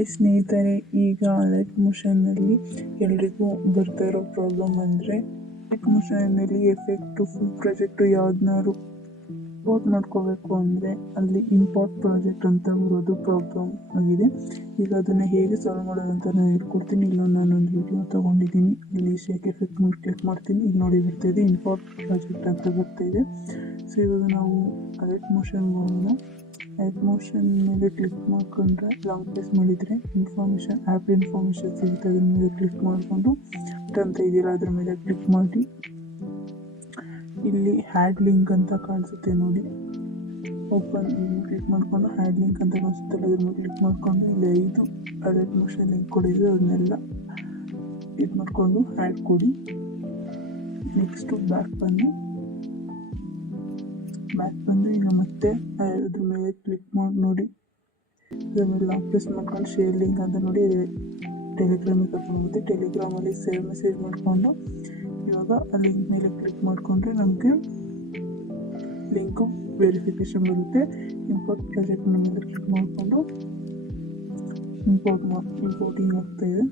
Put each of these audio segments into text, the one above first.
Hi ಸ್ನೇಹಿತರೆ, ಈಗ light ಮೋಷನ್ನಲ್ಲಿ ಎಲ್ರಿಗೂ ಬರ್ತಾ ಇರೋ ಪ್ರಾಬ್ಲಮ್ ಅಂದರೆ ಲೈಟ್ ಮೋಷನ್ನಲ್ಲಿ ಎಫೆಕ್ಟು ಫುಲ್ ಪ್ರಾಜೆಕ್ಟು ಯಾವ್ದನ್ನಾದ್ರು ಇಂಪೋರ್ಟ್ ಮಾಡ್ಕೋಬೇಕು ಅಂದರೆ ಅಲ್ಲಿ ಇಂಪೋರ್ಟ್ ಪ್ರಾಜೆಕ್ಟ್ ಅಂತ ಬರೋದು ಪ್ರಾಬ್ಲಮ್ ಆಗಿದೆ. ಈಗ ಅದನ್ನು ಹೇಗೆ ಸಾಲ್ವ್ ಮಾಡೋದು ಅಂತ ನಾನು ಹೇಳ್ಕೊಡ್ತೀನಿ. ಇಲ್ಲ ನಾನೊಂದು ವಿಡಿಯೋ ತೊಗೊಂಡಿದ್ದೀನಿ, ಅಲ್ಲಿ ಶೇಕ್ ಎಫೆಕ್ಟ್ ಮೇಲೆ ಕ್ಲಿಕ್ ಮಾಡ್ತೀನಿ. ಇಲ್ಲಿ ನೋಡಿ ಬರ್ತಾಯಿದೆ ಇಂಪೋರ್ಟ್ ಪ್ರಾಜೆಕ್ಟ್ ಅಂತ ಬರ್ತಾಯಿದೆ. ಸೊ ಇವಾಗ ನಾವು ಲೈಟ್ ಮೋಷನ್ ಹೋಗೋಣ. ಲೈಟ್ ಮೋಷನ್ ಮೇಲೆ ಕ್ಲಿಕ್ ಮಾಡಿಕೊಂಡ್ರೆ ಲಾಂಗ್ ಪ್ರೆಸ್ ಮಾಡಿದರೆ ಇನ್ಫಾರ್ಮೇಷನ್ ಆ್ಯಪ್ ಇನ್ಫಾರ್ಮೇಷನ್ ಸಿಗುತ್ತೆ. ಅದ್ರ ಮೇಲೆ ಕ್ಲಿಕ್ ಮಾಡಿಕೊಂಡು ಅಂತ ಇದೆಯಲ್ಲ ಅದ್ರ ಮೇಲೆ ಕ್ಲಿಕ್ ಮಾಡಿ ಇಲ್ಲಿ ಹ್ಯಾಡ್ ಲಿಂಕ್ ಅಂತ ಕಾಣಿಸುತ್ತೆ ನೋಡಿ, ಓಪನ್ ಕ್ಲಿಕ್ ಮಾಡಿಕೊಂಡು ಹ್ಯಾಡ್ ಲಿಂಕ್ ಅಂತ ಕಾಣಿಸುತ್ತಲ್ಲ ಅದ್ರ ಮೇಲೆ ಕ್ಲಿಕ್ ಮಾಡಿಕೊಂಡು ಇಲ್ಲಿ 5 ಲೈಟ್ ಮೋಷನ್ ಲಿಂಕ್ ಕೊಡಿದ್ರೆ ಅದನ್ನೆಲ್ಲ ಇದು ಮಾಡಿಕೊಂಡು ಹ್ಯಾಡ್ ಕೊಡಿ. ನೆಕ್ಸ್ಟು ಬ್ಯಾಕ್ ಬಂದು ಈಗ ಮತ್ತೆ ಅದ್ರ ಮೇಲೆ ಕ್ಲಿಕ್ ಮಾಡಿ ನೋಡಿ, ಅದ್ರ ಮೇಲೆ ಲಾಂಗ್ ಪ್ರೆಸ್ ಮಾಡ್ಕೊಂಡು ಶೇರ್ ಲಿಂಕ್ ಅಂತ ನೋಡಿ ಟೆಲಿಗ್ರಾಮಿಗೆ ಕರ್ಕೊಂಡು ಹೋಗುತ್ತೆ. ಟೆಲಿಗ್ರಾಮಲ್ಲಿ ಸೇವ್ ಮೆಸೇಜ್ ಮಾಡಿಕೊಂಡು ಇವಾಗ ಆ ಲಿಂಕ್ ಮೇಲೆ ಕ್ಲಿಕ್ ಮಾಡಿಕೊಂಡ್ರೆ ನಮಗೆ ಲಿಂಕು ವೆರಿಫಿಕೇಷನ್ ಬರುತ್ತೆ. ಇಂಪೋರ್ಟ್ ಪ್ರಾಜೆಕ್ಟ್ ಮೇಲೆ ಕ್ಲಿಕ್ ಮಾಡಿಕೊಂಡು ಇಂಪೋರ್ಟಿಂಗ್ ಆಗ್ತಾಯಿದೆ.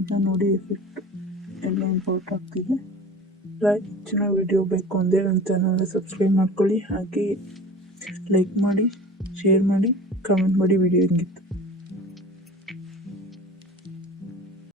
ಈಗ ನೋಡಿ ಎಫೆಕ್ಟ್ ಎಲ್ಲ ಇಂಪೋರ್ಟ್ ಆಗ್ತಿದೆ. ಹೆಚ್ಚಿನ ವಿಡಿಯೋ ಬೇಕು ಅಂದರೆ ನನ್ನ ಚಾನಲ್ನ ಸಬ್ಸ್ಕ್ರೈಬ್ ಮಾಡ್ಕೊಳ್ಳಿ, ಹಾಗೆ ಲೈಕ್ ಮಾಡಿ, ಶೇರ್ ಮಾಡಿ, ಕಮೆಂಟ್ ಮಾಡಿ ವಿಡಿಯೋ ಹೆಂಗಿತ್ತು.